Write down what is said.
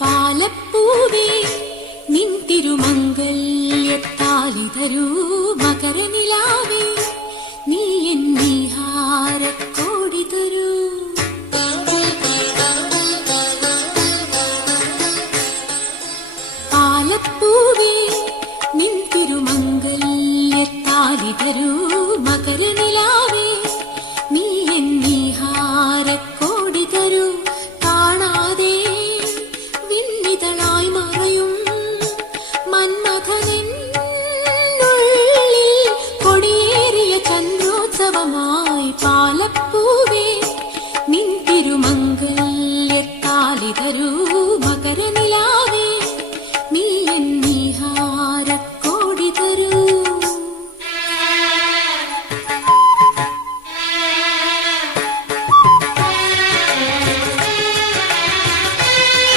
പാലപ്പൂവേ നിൻ തിരുമംഗല്യത്താലി തരൂ മകരനിലാവേ നീ എന്നീഹാരക്കോടി തരൂ. പാലപ്പൂവേ നിൻ തിരുമംഗല്യത്താലി തരൂ മകരനിലാവേ നീ എന്നീഹാരക്കോടി തരൂ. കാണാതെ വിണ്ണിതളായി മറയും മന്മഥനുള്ളിൽ കൊടിയേറിയ ചന്ദ്രോത്സവമായി പാലപ്പൂവേ നിൻ തിരുമംഗല്യത്താലി തരൂ മകരനിലാവേ